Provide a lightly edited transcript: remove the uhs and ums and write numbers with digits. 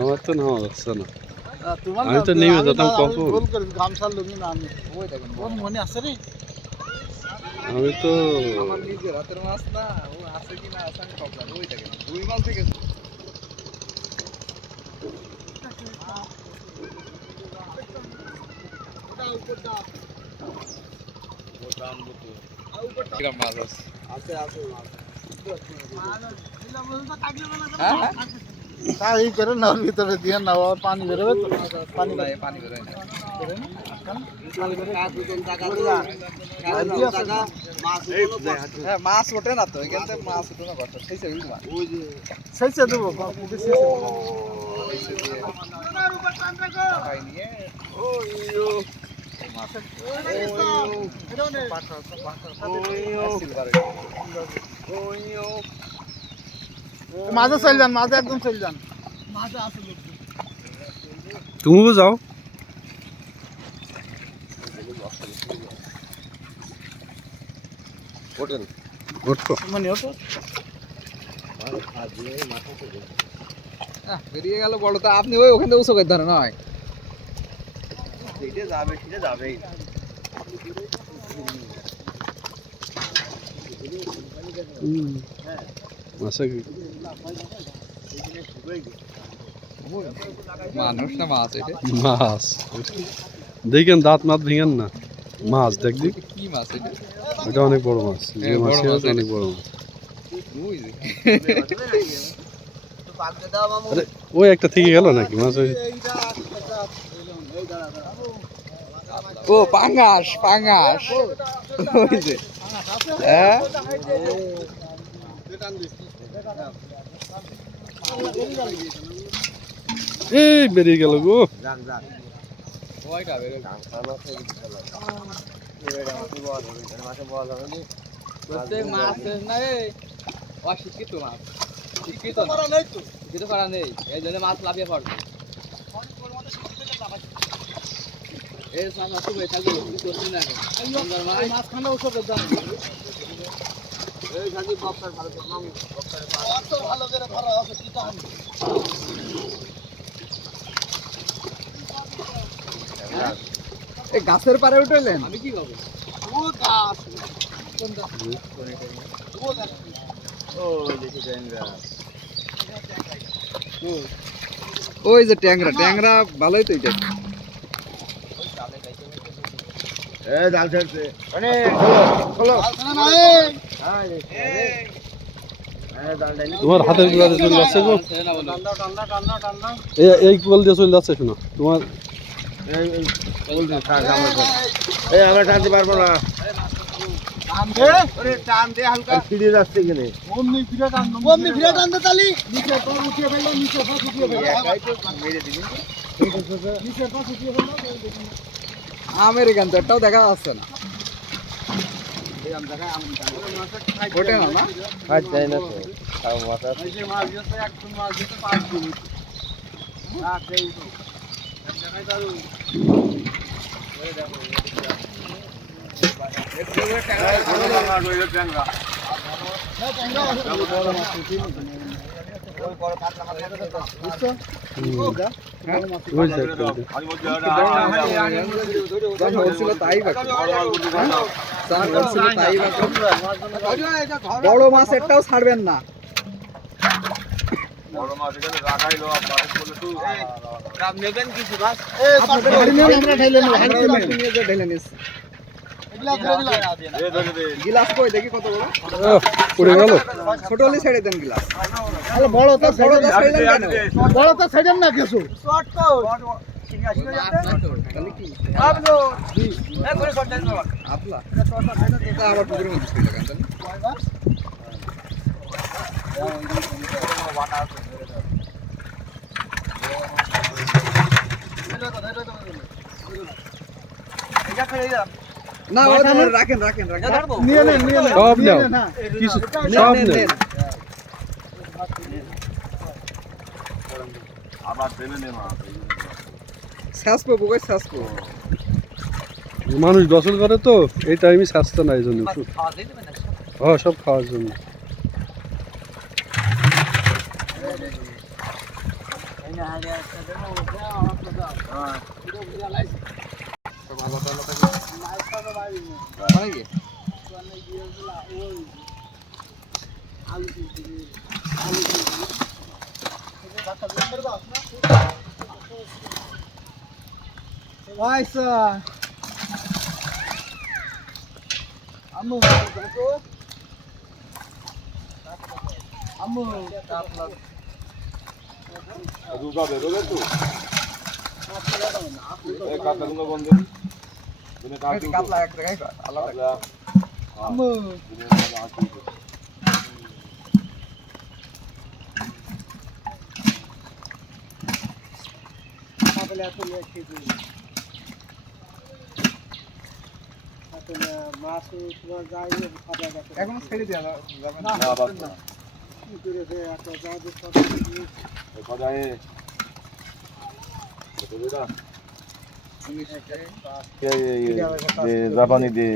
আমার তো নামা যাচ্ছে না। আমি তো নেমে যেতাম কখন। আমি তো আমার নিজের হাতের মাছ না, ও আছে কিনা আছে আমি খবর ওই দেখেন 2 মাস থেকে ভিতরে দিয়ে না পানি বেরোবে তো পানি পানি বেরোয় না। মাছ ওঠে না তো এখান থেকে মাছ ওঠে না কথা সেই সেইছে দেবো মাঝে চল যান, মাঝে একদম চল যান। তুমিও যাও। বেরিয়ে গেল বলো তো আপনি ওই ওখান থেকে উঁচু করে ধরেন হয় যাবে মানুষ না মাছ এটা মাছ দেখেন, দাঁত মাছ ভেঙেন না। মাছ দেখ দিক, কি মাছ এটা এটা অনেক বড় মাছ। যে মাছ অনেক বড় মাছ। আরে ওই একটা থেকে গেল নাকি মাছ? ও পাঙ্গাস পাঙ্গাস ওই যে হ্যাঁ এই বেরিয়ে গেল গো। অশিক্ষিত মাছ শিক্ষিত করা নেই এই জন্য মাছ লাফিয়ে পড়বে গাছের পারে উঠলেন আমি কি পাবো ওই যে ট্যাংরা ট্যাংরা ভালোই তো এটা তোমার হাতের গুলা দিয়ে চলে যাচ্ছে গো। এই কুয়াল দিয়ে চলে যাচ্ছে শোনো তোমার। আমরা টানতে পারবো না। ফিরে যাচ্ছে কিনে আমেরিকান তো একটাও দেখা যাচ্ছে না ওঠে না না বড় মাছ একটাও ছাড়বেন না গিলাস কই দেখি কত বড় পড়ে গেল। ছোট হলে ছেড়ে দেন গিলাস বড় তো বড় তো ছাড়েন না কিছু আবার পুকুরের মধ্যে ছিল না রাখেন রাখেন রাখেন সব নাও কিছু সব নেই। মানুষ গোসল করে তো এই টাইমে স্বাস্থ্য নাই জন্য। হ্যাঁ সব খাওয়ার জন্য। মানে কি কাতলা এক জায়গায় আলাদা এখন ছেড়ে দেওয়া যাবে না জাপানি দে